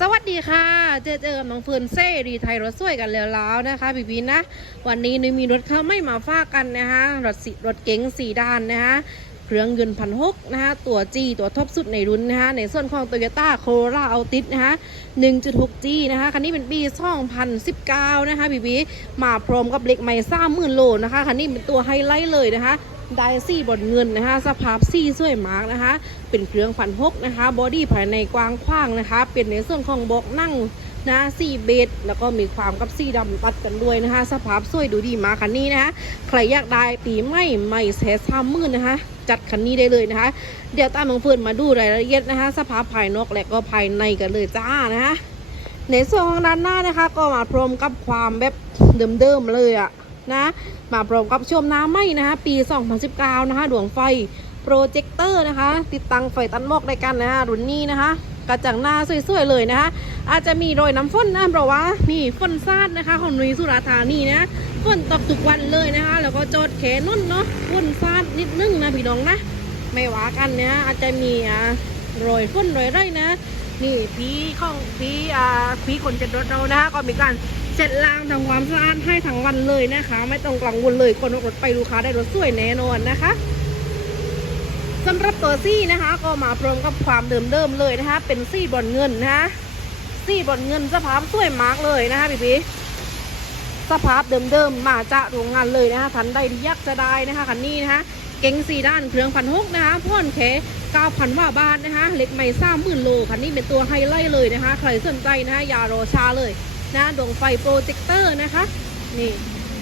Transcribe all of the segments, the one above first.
สวัสดีค่ะ เจอเจอกับน้องเฟิร์นเซ่รีไทยรถสวยกันแล้วแล้วนะคะพี่พีนะ วันนี้นุ้ยมีรถเข้าไม่มาฝากกันนะคะรถสีรถเก๋งสีด้านนะคะเครื่องยนต์พันหกนะคะตัวจีตัวท็อปสุดในรุ่นนะคะในส่วนของ Toyota Corolla Altis นะคะ 1.6G นะคะคันนี้เป็นปี2019นะคะพี่พีมาพร้อมกับเหล็กไม้ซ่าหมื่นโลนะคะคันนี้เป็นตัวไฮไลท์เลยนะคะ ไดซี่บนเงินนะคะ สภาพซี่สวยมากนะคะ เป็นเครื่องพันหกนะคะ บอดี้ภายในกว้างขว้างนะคะ เป็นในส่วนของบอกนั่งนะซี่เบสแล้วก็มีความกับซี่ดำตัดกันด้วยนะคะ สภาพสวยดูดีมากคันนี้นะคะใครอยากได้ปีใหม่ใหม่แสนสามหมื่นนะคะ จัดคันนี้ได้เลยนะคะ เดี๋ยวตามน้องเฟิร์นมาดูรายละเอียดนะคะ สภาพภายนอกและก็ภายในกันเลยจ้านะคะในส่วนของด้านหน้านะคะ ก็มาพร้อมกับความแบบเดิมๆเลยอะ นะมาพร้อมกับชมน้ำไหมนะคะ ปี 2019 นะคะดวงไฟโปรเจคเตอร์นะคะ ติดตั้งไฟตันหมอกในกันนะคะรุ่นนี้นะคะกระจังหน้าสวยๆเลยนะคะ อาจจะมีรอยน้ำฝนนะเพราะว่านี่ฝนซาดนะคะ ของนุยสุราธานีนะฝนตกทุกวันเลยนะคะ แล้วก็จอดแขนนุ่นเนาะฝนซาดนิดนึงนะพี่น้องนะไม่ว่ากันนะอาจจะมีอ่ารอยฝนรอยไรนะ นี่พีของพีอ่าพีคนจัดรถเรานะคะก็มีการ เสร็จล้างทำความสะอาดให้ทั้งวันเลยนะคะ ไม่ต้องกังวลเลยคนรถไปลูกค้าได้รถสวยแน่นอนนะคะสำหรับตัวซี่นะคะ ก็มาพร้อมกับความเดิมๆเลยนะคะ เป็นซี่บอลเงินนะคะซี่บอลเงินสภาพสวยมากเลยนะคะพี่พีสภาพเดิมๆมาจากโรงงานเลยนะคะทันใดที่ยากจะได้นะคะคันนี้นะคะเก๋งสีด้านเครื่องพันหกนะคะพ่อนแค่เก้าพันว่าบาทนะคะเล็กไม่ซ่าหมื่นโลคันนี้เป็นตัวไฮไลท์เลยนะคะ ใครสนใจนะคะอย่ารอช้าเลย นะดวงไฟโปรเจคเตอร์นะคะ นี่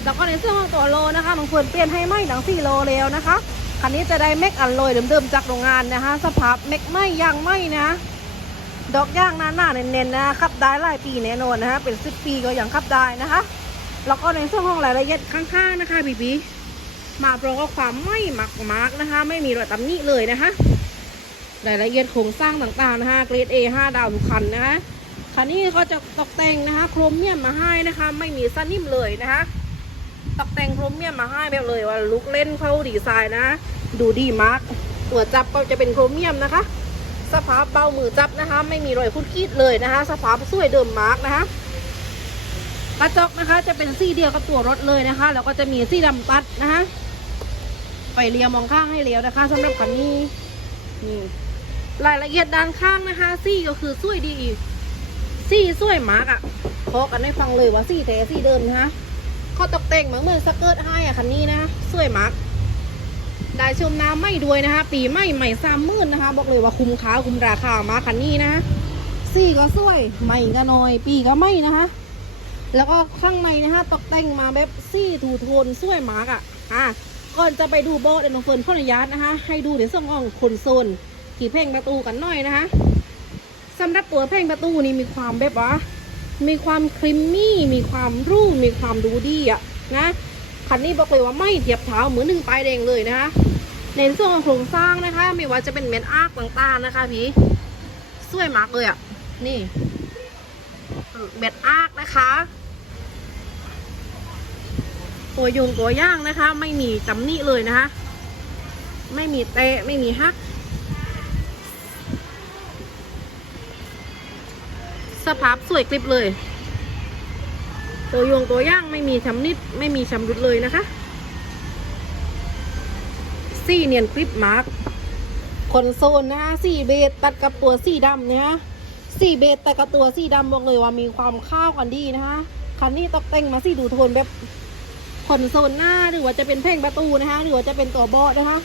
แล้วก็ในส่วนของตัวโลนะคะน้องเฟิร์นเปลี่ยนให้ไหมดังสี่โลแล้วนะคะ คันนี้จะได้เม็กอันลอยเดิมๆจากโรงงานนะคะ สภาพเม็กไหมยางไหมนะ ดอกย่างหน้าหน้าเน้นๆนะขับได้หลายปีแน่นอนนะคะเป็นสิบปีก็ยังขับได้นะคะแล้วก็ในส่วนของรายละเอียดข้างๆนะคะบีบีมาพร้อมกับความไม่หมักมาร์กนะคะ ไม่มีรอยตำหนิเลยนะคะรายละเอียดโครงสร้างต่างๆนะคะเกรด A 5 ดาวทุกคันนะคะ คันนี้ก็จะตกแต่งนะคะโครเมียมมาให้นะคะ ไม่มีสนิมเลยนะคะตกแต่งโครเมียมมาให้แบบเลยว่าลุกเล่นเข้าดีไซน์นะ ดูดีมากตัวจับก็จะเป็นโครเมียมนะคะ สภาพเบามือจับนะคะ ไม่มีรอยคุดคีดเลยนะคะ สภาพสวยเดิมมาร์กนะคะกระจกนะคะจะเป็นสีเดียวกับตัวรถเลยนะคะแล้วก็จะมีสีดำตัดนะคะไฟเลี้ยวมองข้างให้เลี้ยวนะคะสำหรับคันนี้นี่รายละเอียดด้านข้างนะคะซี่ก็คือสวยดี ซี่สวยมากอะ่ะขอกันให้ฟังเลยว่าซี่แต่ซี่เดิมนะคะเขาตกแต่งเหมือนเหมือนสเกิร์ตให้อะคันนี้นะสวยมากได้ชมน้ำไม่ด้วยนะคะ ปีไม่ใหม่สามหมื่นนะคะ บอกเลยว่าคุ้มค่าคุ้มราคามากคันนี้นะคะซี่ก็สวยใหม่ก็น้อย ปีก็ไม่นะคะแล้วก็ข้างในนะคะตกแต่งมาแบบซี่ทูโทนสวยมากอะ่ะอะก่อนจะไปดูโบสถ์เดนองเฟิร์นขออนุญาตนะคะ ให้ดูในส่วนของคอนโซลขี่เพลงประตูกันหน่อยนะคะ สำหรับตัวเพงประตูนี่มีความแบบว่า มีความครีมมี่ มีความรูปมีความดูดีอะนะคันนี้บอกเลยว่าไม่เทียบเท้าเหมือนหนึ่งปลายแดงเลยนะคะในส่วนของโครงสร้างนะคะ ไม่ว่าจะเป็นเม็ดอาร์คต่างๆนะคะพี่สวยมากเลยอะนี่เม็ดอาร์คนะคะตัวยงตัวย่างนะคะ ไม่มีตำหนิเลยนะคะ ไม่มีเตะไม่มีฮัก สภาพสวยกริบเลย ตัวยงตัวย่างไม่มีชำนิดไม่มีชำรุดเลยนะคะ ซี่เนียนกริบมาร์กคอนโซลนะคะสี่เบสตัดกับตัวสีดำนะคะสี่เบสตัดกับตัวสีดำบอกเลยว่ามีความเข้าวกันดีนะคะคันนี้ตกแต่งมาสีดูโทนแบบคอนโซลหน้าหรือว่าจะเป็นแพ่งประตูนะคะหรือว่าจะเป็นตัวเบาะนะคะ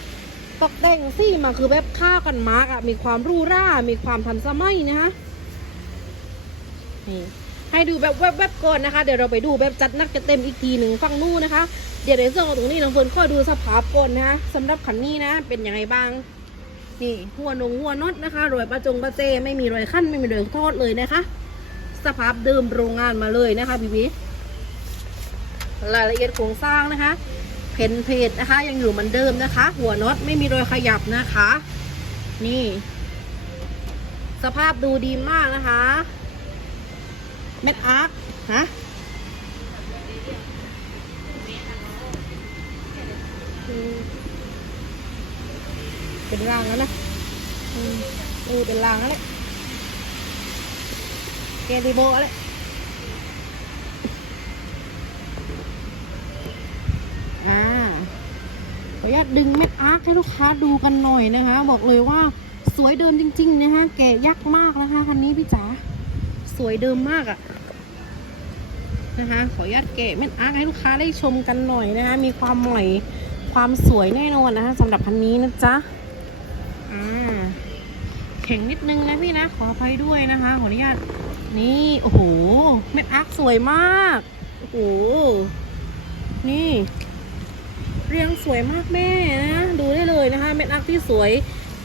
ตกแต่งซี่มาคือแบบข้าวกันมาร์กอะมีความรูร่า มีความทันสมัยนะคะ นี่ให้ดูแบบแวบๆก่อนนะคะ เดี๋ยวเราไปดูแบบจัดนักจะเต็มอีกทีหนึ่งฝั่งนู้นนะคะ เดี๋ยวในส่วนของตรงนี้น้องเฟิร์นก็ดูสภาพก่อนนะคะสำหรับคันนี้นะ เป็นยังไงบ้าง นี่หัวนงหัวน็อตนะคะรอยประจงประเจไม่มีรอยขั้นไม่มีรอยทอดเลยนะคะ สภาพเดิมโรงงานมาเลยนะคะพี่พีรายละเอียดโครงสร้างนะคะเพนเพจนะคะ ยังอยู่เหมือนเดิมนะคะ หัวน็อตไม่มีรอยขยับนะคะ นี่ สภาพดูดีมากนะคะ เม็ดอาร์คฮะเป็นรางแล้วนะอืมเออเป็นรางแล้วแหละกรีโบอะไรอ่าขออนุญาตดึงเม็ดอาร์คให้ลูกค้าดูกันหน่อยนะคะ บอกเลยว่าสวยเดิมจริง ๆ นะคะแกะยักษ์มากนะคะ คันนี้พี่จ๋า สวยเดิมมากอะนะคะ ขออนุญาตแกะเม็ดอาร์คให้ลูกค้าได้ชมกันหน่อยนะคะ มีความใหม่ความสวยแน่นอนนะคะสำหรับคันนี้นะจ๊ะอ่าแข็งนิดนึงนะพี่นะ ขออภัยด้วยนะคะ ขออนุญาตนี่โอ้โหเม็ดอาร์คสวยมากโอ้โหนี่ เรียงสวยมากแม่นะดูได้เลยนะคะ เม็ดอาร์คที่สวย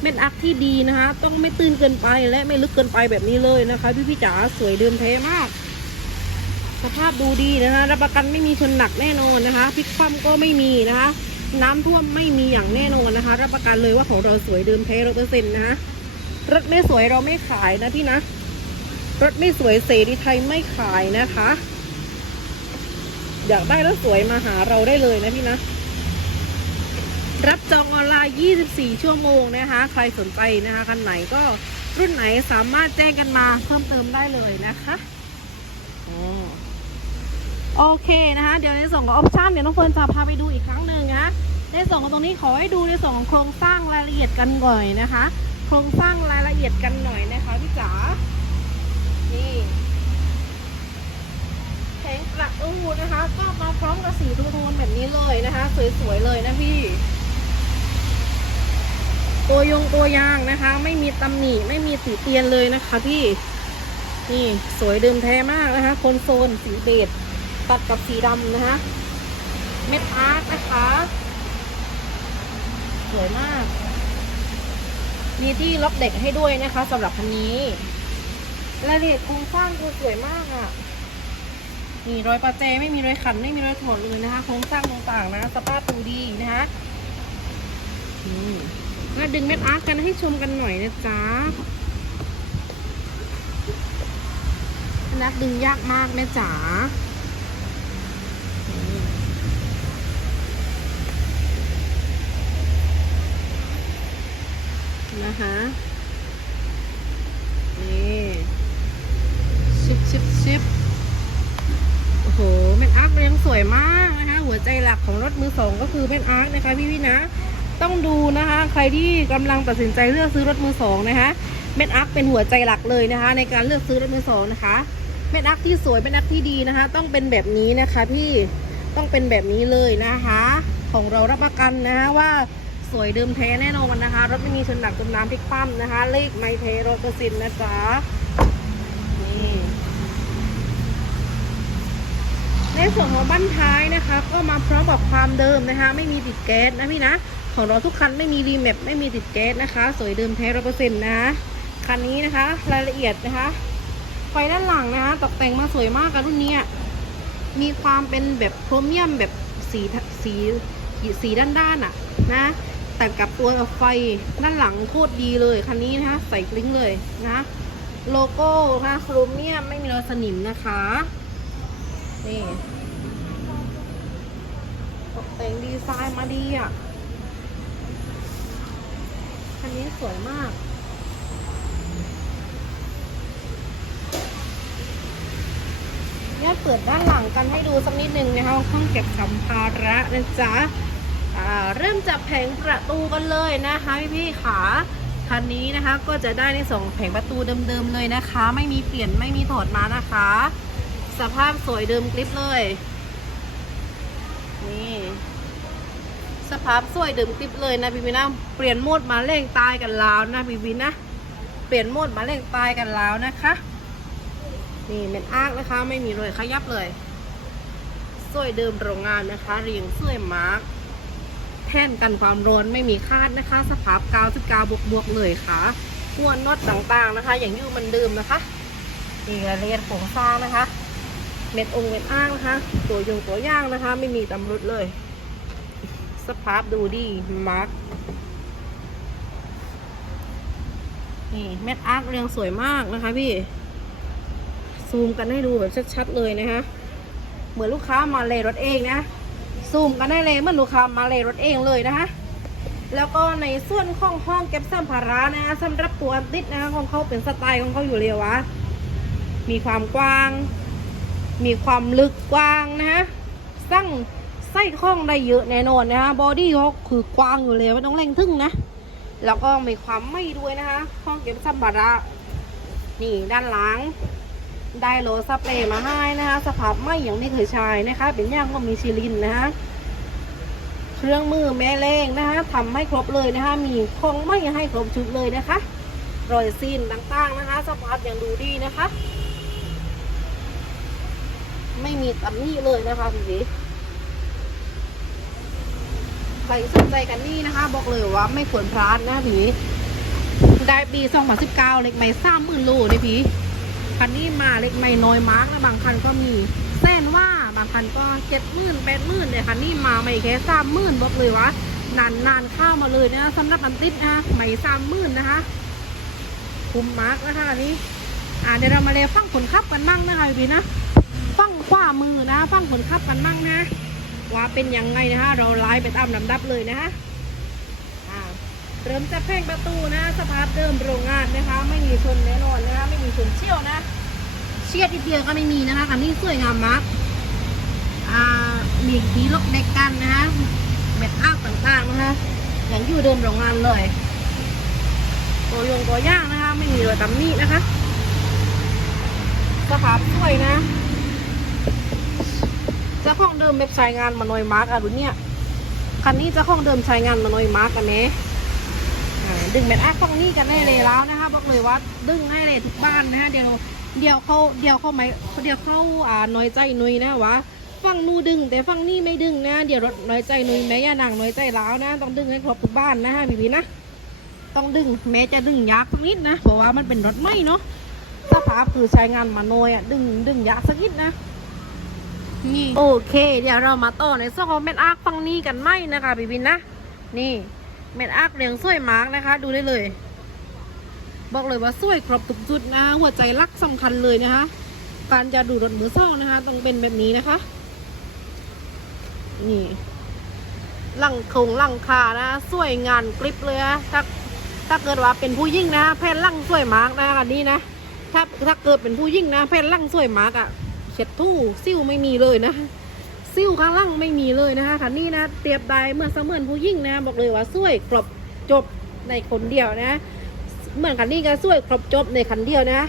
เม็ดอาร์คที่ดีนะคะ ต้องไม่ตื้นเกินไปและไม่ลึกเกินไปแบบนี้เลยนะคะ พี่พี่จ๋าสวยเดิมแท้มาก สภาพดูดีนะคะ รับประกันไม่มีชนหนักแน่นอนนะคะพลิกคว่ำก็ไม่มีนะคะ น้ำท่วมไม่มีอย่างแน่นอนนะคะ รับประกันเลยว่าของเราสวยเดิมแท้ร้อยเปอร์เซ็นต์นะคะรถไม่สวยเราไม่ขายนะพี่นะรถไม่สวยเสรีไทยไม่ขายนะคะ อยากได้รถสวยมาหาเราได้เลยนะพี่นะ รับจองออนไลน์ 24 ชั่วโมงนะคะ ใครสนใจนะคะคันไหนก็รุ่นไหนสามารถแจ้งกันมาเพิ่มเติมได้เลยนะคะโอเคนะคะ เดี๋ยวในส่วนของออปชันเดี๋ยวน้องเฟิร์นจะพาไปดูอีกครั้งหนึ่งนะในส่วนของตรงนี้ขอให้ดูในส่วนของโครงสร้างรายละเอียดกันก่อนนะคะ โครงสร้างรายละเอียดกันหน่อยนะคะพี่จ๋านี่แผงประตูนะคะ ก็มาพร้อมกับสีทูนแบบนี้เลยนะคะ สวยๆเลยนะพี่ ตัวยงตัวยางนะคะ ไม่มีตำหนิไม่มีสีเตียนเลยนะคะพี่นี่สวยเดิมแท้มากนะคะ คนโซนสีเบจตัดกับสีดำนะคะเม็ดอาร์ตนะคะ สวยมาก มีที่ล็อกเด็กให้ด้วยนะคะสำหรับคันนี้รายละเอียดโครงสร้างคือสวยมากอะ่ะนี่รอยประแจไม่มีรอยขันไม่มีรอยถอดเลยนะคะโครงสร้างต่างๆนะสภาพดูดีนะคะอืม มาดึงเม็ดอาร์กันให้ชมกันหน่อยนะจ๊ะนักดึงยากมากแม่จ๋านะคะนี่ชิบชิบชิบโอ้โหเม็ดอาร์คเรียงสวยมากนะคะ หัวใจหลักของรถมือสองก็คือเม็ดอาร์คนะคะพี่พี่ๆนะ ต้องดูนะคะ ใครที่กำลังตัดสินใจเลือกซื้อรถมือสองนะคะเม็ดอาร์คเป็นหัวใจหลักเลยนะคะ ในการเลือกซื้อรถมือสองนะคะเม็ดอาร์คที่สวยเม็ดอาร์คที่ดีนะคะ ต้องเป็นแบบนี้นะคะพี่ต้องเป็นแบบนี้เลยนะคะ ของเรารับประกันนะคะว่าสวยเดิมแท้แน่นอนนะคะรถไม่มีชนหนักจมน้ำพลิกคว่ำนะคะ เลขไม่เทโรเปอร์เซ็นต์นะจ๊ะนี่ในส่วนของบั้นท้ายนะคะ ก็มาพร้อมกับความเดิมนะคะ ไม่มีติดแก๊สนะพี่นะ ของเราทุกคันไม่มีรีแมปไม่มีติดแก๊สนะคะ สวยเดิมแท้ร้อยเปอร์เซ็นต์นะคันนี้นะคะ รายละเอียดนะคะ ไฟด้านหลังนะคะ ตกแต่งมาสวยมากกับรุ่นนี้มีความเป็นแบบโครเมียมแบบสีสีสีด้านๆอะนะแต่กับตัวไฟด้านหลังโคตรดีเลยคันนี้นะคะ ใส่กลิ้งเลยนะโลโก้นะคะโครเมียมไม่มีรอยสนิมนะคะนี่ตกแต่งดีไซน์มาดีอะ คันนี้สวยมาก เนี่ยเปิดด้านหลังกันให้ดูสักนิดนึงนะคะห้องเก็บสัมภาระนะจ๊ะอ่าเริ่มจากแผงประตูกันเลยนะคะพี่พี่ๆขาคันนี้นะคะก็จะได้ในสองแผงประตูเดิมๆเลยนะคะ ไม่มีเปลี่ยนไม่มีถอดมานะคะ สภาพสวยเดิมกริบเลย นี่ สภาพสวยเดิมกริบเลยนะพี่พี่นะเปลี่ยนโหมดมาเร่งตายกันแล้วนะพี่พี่นะ เปลี่ยนโหมดมาเร่งตายกันแล้วนะคะนี่เป็นอ้างนะคะ ไม่มีรอยขยับเลยสวยเดิมโรงงานนะคะ เรียงสวยมาร์กแท่นกันความร้อนไม่มีคาดนะคะ สภาพกาวที่กาวบวกบวกๆเลยค่ะหัวน็อตต่างๆนะคะ อย่างยู่มันเดิมนะคะนี่รายละเอียดโครงสร้างนะคะ เม็ดองเม็ดอ้างนะคะ ตัวยงตัวย่างนะคะ ไม่มีตำรุดเลย สภาพดูดีมาร์กนี่เม็ดอาร์คเรียงสวยมากนะคะพี่ ซูมกันให้ดูแบบชัดๆเลยนะคะ เหมือนลูกค้ามาเลยรถเองนะ ซูมกันได้เลยเมื่อลูกค้ามาเลยรถเองเลยนะคะแล้วก็ในส่วนของห้องเก็บสัมภาระนะคะสำหรับตัวอันติดนะคะของเขาเป็นสไตล์ของเขาอยู่เลยวะ มีความกว้าง มีความลึกกว้างนะฮะสร้าง ไส้ข้องได้เยอะแน่นอนนะฮะบอดี้เขาคือกว้างอยู่เลยไม่ต้องเร่งทึ่งนะ แล้วก็มีความไม่ด้วยนะคะห้องเก็บสัมภาระนี่ด้านหลัง ได้โลสเปรย์มาให้นะคะสภาพไม่อย่างไม่เคยใช้นะคะ เป็นย่างก็มีซิลินนะคะเครื่องมือแม่แรงนะคะทำให้ครบเลยนะคะ มีของไม่ให้ครบชุดเลยนะคะรอยซีนต่างๆนะคะ สภาพอยังดูดีนะคะ ไม่มีตำหนิเลยนะคะพี่ ใครสนใจกันนี่นะคะ บอกเลยว่าไม่ควรพลาดนะพี่ได้ปี2019 เล็กไม่สามหมื่นโลนี่พี่คันนี้มาเล็กไม่น้อยมาร์กนะบางคันก็มีแสนว่าบางคันก็เจ็ดหมื่นแปดหมื่นเนี่ยคันนี้มาไม่แค่สามหมื่นบอกเลยว่านานนานๆเข้ามาเลยนะสำหรับอันติดนะคะไม่สามหมื่นนะคะคุ้มมาร์กนะคะอันนี้อ่าเดี๋ยวเรามาเลยฟังผลขับกันมั่งนะคะพี่นะฟังขวามือนะ ฟังผลขับกันมั่งนะ ว่าเป็นยังไงนะคะ เราไล่ไปตามลำดับเลยนะคะเริ่มจะแพ่งประตูนะ สภาพเดิมโรงงานนะคะ ไม่มีชนแน่นอนนะคะ ไม่มีชนเชี่ยวนะ เชียดทีเดียวก็ไม่มีนะคะคันนี้สวยงามมากอ่ามีขีล็อกเด็กกันนะคะเม็ดอ้าวต่างๆนะคะอย่างอยู่เดิมโรงงานเลยตัวยงตัวย่างนะคะ ไม่มีรอยตำหนินะคะ สภาพสวยนะ เจ้าของเดิมแบบใช้งานมาหน่อยมาร์กอะดูเนี่ยคันนี้เจ้าของเดิมใช้งานมาหน่อยมาร์กกันเนี้ดึงเป็นแอคฟังนี่กันได้เลยแล้วนะคะบอกเลยว่าดึงให้เลยทุกบ้านนะคะเดี๋ยวเดี๋ยวเขาเดี๋ยวเขาไม่เดี๋ยวเขาอ่าน้อยใจนุยนะวะฟังนู่ดึง แต่ฟังนี่ไม่ดึงนะเดี๋ยวรถน้อยใจนุยแม่ย่านางน้อยใจแล้วนะ ต้องดึงให้ครบทุกบ้านนะฮะพี่พีนะต้องดึงแม้จะดึงยากสักนิดนะเพราะว่ามันเป็นรถไหมเนาะสภาพคือใช้งานมาน้อยอะดึงดึงยากสักนิดนะ นี่โอเค เดี๋ยวเรามาต่อในส่วนของเม็ดอาร์คฟังนี่กันไหมนะคะพี่พีนนะ นี่เม็ดอักเรียงสวยมากนะคะ ดูได้เลย บอกเลยว่าสวยครบทุกจุดนะหัวใจรักสำคัญเลยนะคะ การจะดูรถมือซ่องนะคะต้องเป็นแบบนี้นะคะ นี่หลังคงหลังคานะสวยงานกริบเลยนะถ้าถ้าเกิดว่าเป็นผู้ยิ่งนะแผ่นหลังสวยมากนะอันนี้นะถ้าถ้าเกิดเป็นผู้ยิ่งนะแผ่นหลังสวยมากอะ่ะ เช็ดทู่ซิ่วไม่มีเลยนะซิ่วข้างล่างไม่มีเลยนะคะคันนี้นะเตียบใดเมื่อเสมือนผู้ยิ่งนะ บอกเลยว่าสวยครบจบในคนเดียวนะเหมือนคันนี้ก็สวยครบจบในคันเดียวนะ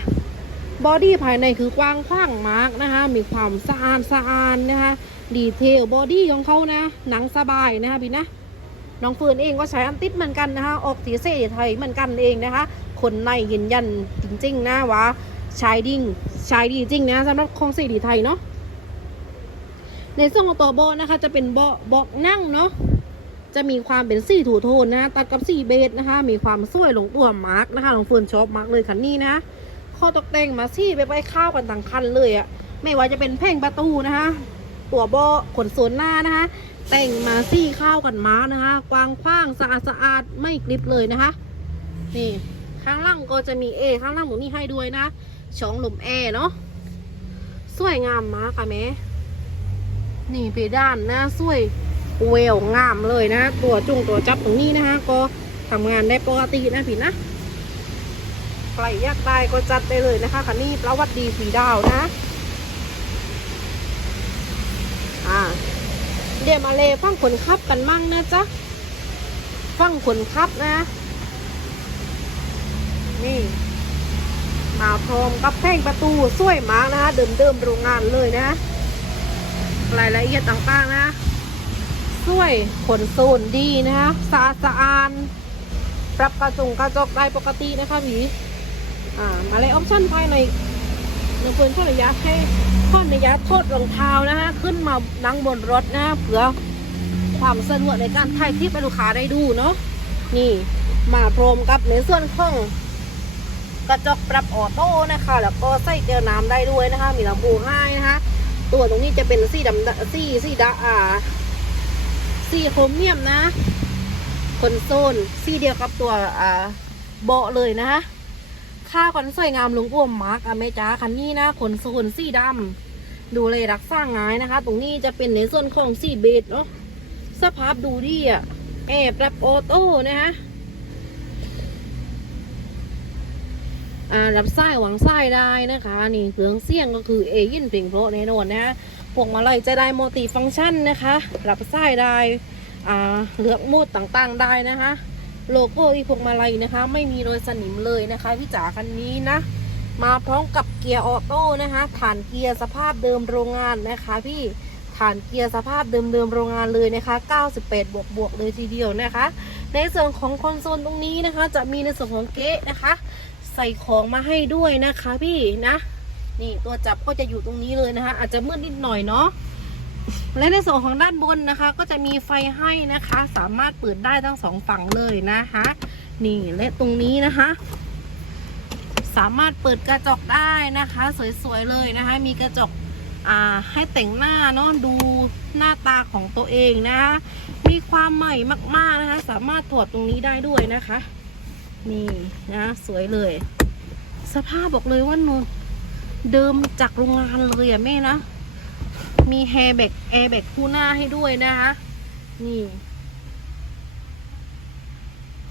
บอดี้ภายในคือกว้างขว้างมากนะคะมีความสะอาดสะอาดนะคะดีเทลบอดี้ของเขานะ หนังสบายนะคะพี่นะน้องเฟิร์นเองก็ใช้อันติดเหมือนกันนะคะ ออกสีเสไทยเหมือนกันเองนะคะ คนในยืนยันจริงๆนะว่า ใช้ดิ้งใช้ดีจริงนะสำหรับของสีดีไทยเนาะในส่วนของตัวเบาะนะคะ จะเป็นเบาะเบาะนั่งเนาะจะมีความเป็นสีถูโทนนะ ตัดกับสีเบจนะคะ มีความสวยลงตัวมาร์กนะคะลงเฟิร์นชอบมาร์กเลยคันนี้นะข้อตกแต่งมาซี่ไปไปข้าวกันต่างคันเลยอะไม่ว่าจะเป็นแพ่งประตูนะคะ ตัวเบาะขนโซนหน้านะคะ แต่งมาซี่ข้าวกันมาร์กนะคะ กว้างขว้างสะอาดสะอาดไม่กริบเลยนะคะ นี่ข้างล่างก็จะมีเอข้างล่างหมูนี่ให้ด้วยนะ ช่องลมแอร์เนาะสวยงามมากค่ะแม่นี่เพดานนะสวยเวลงามเลยนะ ตัวจุงตัวจับตรงนี้นะคะก็ทำงานได้ปกตินะพี่นะใครอยากได้ก็จัดได้เลยนะคะคันนี้ประวัติดีสีดาวนะอ่าเดี๋ยวมาเลยฟังคนขับกันมั่งนะจ๊ะฟังคนขับนะ นี่ มาพร้อมกับแท่งประตูสวยมากนะคะเดิมๆโรงงานเลยนะ รายละเอียดต่างๆนะสวยขนโซนดีนะคะสะอาดสะอานปรับกระจงกระจกได้ปกตินะคะผีอ่ามาเลยออปชั่นภายในหนึ่งเพื่อนข้อระยะให้ข้อระยะโทษรองเท้านะคะขึ้นมานั่งบนรถนะเผื่อความสะดวกในการถ่ายคลิปให้ลูกค้าได้ดูเนาะนี่มาพร้อมกับในส่วนของ กระจกปรับออโต้นะคะ แล้วก็ใส่เจลน้ำได้ด้วยนะคะ มีลำโพงให้นะคะ ตัวตรงนี้จะเป็นสีดำสีสีดาอ่าสีโครเมียมนะคอนโซลสีเดียวกับตัวอ่าเบาะเลยนะคะค่าคอนสวยงามลวงอ้วมมาร์กอเมจ้าคันนี้นะคอนโซลสีดำดูเลยรักสร้างง่ายนะคะ ตรงนี้จะเป็นในส่วนของสีเบจเนาะสภาพดูดีอะแอบรับออโต้นะคะ อ่ารับไส้หวังไส้ได้นะคะ นี่เครื่องเสียงก็คือเอยินเพลงเพราะแน่นอนนะฮะพวกมาลัยจะได้มัลติฟังก์ชันนะคะ รับไส้ได้อ่าเลือกโหมดต่างๆได้นะคะ โลโก้ที่พวกมาลัยนะคะ ไม่มีรอยสนิมเลยนะคะพี่จ๋าคันนี้นะมาพร้อมกับเกียร์ออโต้นะคะฐานเกียร์สภาพเดิมโรงงานนะคะ พี่ฐานเกียร์สภาพเดิมๆโรงงานเลยนะคะ 98 บวกบวกเลยทีเดียวนะคะ ในส่วนของคอนโซลตรงนี้นะคะ จะมีในส่วนของเก๊ะนะคะ ใส่ของมาให้ด้วยนะคะพี่นะ นี่ตัวจับก็จะอยู่ตรงนี้เลยนะคะ อาจจะมืดนิดหน่อยเนาะและในส่วนของด้านบนนะคะ ก็จะมีไฟให้นะคะ สามารถเปิดได้ทั้งสองฝั่งเลยนะคะ นี่และตรงนี้นะคะ สามารถเปิดกระจกได้นะคะ สวยๆเลยนะคะ มีกระจกอ่าให้แต่งหน้าเนาะดูหน้าตาของตัวเองนะคะมีความใหม่มากๆนะคะ สามารถถอดตรงนี้ได้ด้วยนะคะ นี่นะสวยเลย สภาพบอกเลยว่านูเดิมจากโรงงานเลยอะแม่นะ มีแฮร์แบกแอร์แบกคู่หน้าให้ด้วยนะคะ นี่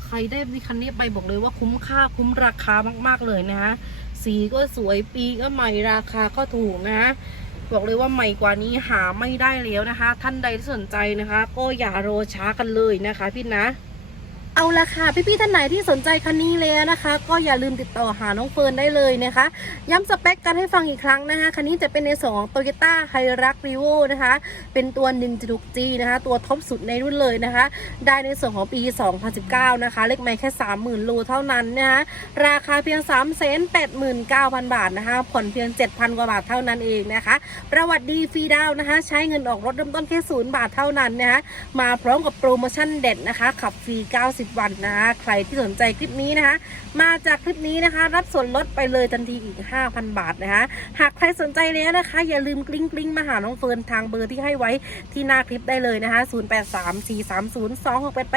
ใครได้คันนี้ไปบอกเลยว่าคุ้มค่าคุ้มราคามาก ๆ เลยนะคะสีก็สวยปีก็ใหม่ราคาก็ถูกนะคะบอกเลยว่าใหม่กว่านี้หาไม่ได้แล้วนะคะ ท่านใดที่สนใจนะคะ ก็อย่ารอช้ากันเลยนะคะพี่นะ เอาละค่ะพี่ๆท่านไหนที่สนใจคันนี้แล้วนะคะ ก็อย่าลืมติดต่อหาน้องเฟิร์นได้เลยนะคะ ย้ำสเปคกันให้ฟังอีกครั้งนะคะคันนี้จะเป็นในส่วนของ Toyota h i r u x r e v o นะคะ เป็นตัว 1.6G นะคะ ตัวท็อปสุดในรุ่นเลยนะคะ ได้ในส่วนของปี 2019 นะคะ เลขไม่แค่ 30,000 โลเท่านั้นนะคะราคาเพียง 389,000 บาทนะคะ ผ่อนเพียง 7,000 กว่าบาทเท่านั้นเองนะคะ ประวัติดีฟรีดาวน์นะคะ ใช้เงินออกรถเริ่มต้นแค่ศูนย์บาทเท่านั้นนะคะมาพร้อมกับโปรโมชั่นเด็ดนะคะขับฟรี 90วันนะคะใครที่สนใจคลิปนี้นะคะ มาจากคลิปนี้นะคะ รับส่วนลดไปเลยทันทีอีก 5,000 บาทนะคะ หากใครสนใจแล้วนะคะ อย่าลืมกลิ้งกลิ้งมาหาน้องเฟิร์นทางเบอร์ที่ให้ไว้ที่หน้าคลิปได้เลยนะคะ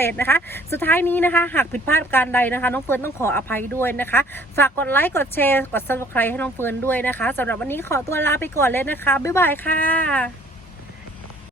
0834302688 นะคะ สุดท้ายนี้นะคะ หากผิดพลาดการใดนะคะ น้องเฟิร์นต้องขออภัยด้วยนะคะ ฝากกดไลค์กดแชร์กด subscribe ให้น้องเฟิร์นด้วยนะคะสำหรับวันนี้ขอตัวลาไปก่อนเลยนะคะบ๊ายบายค่ะ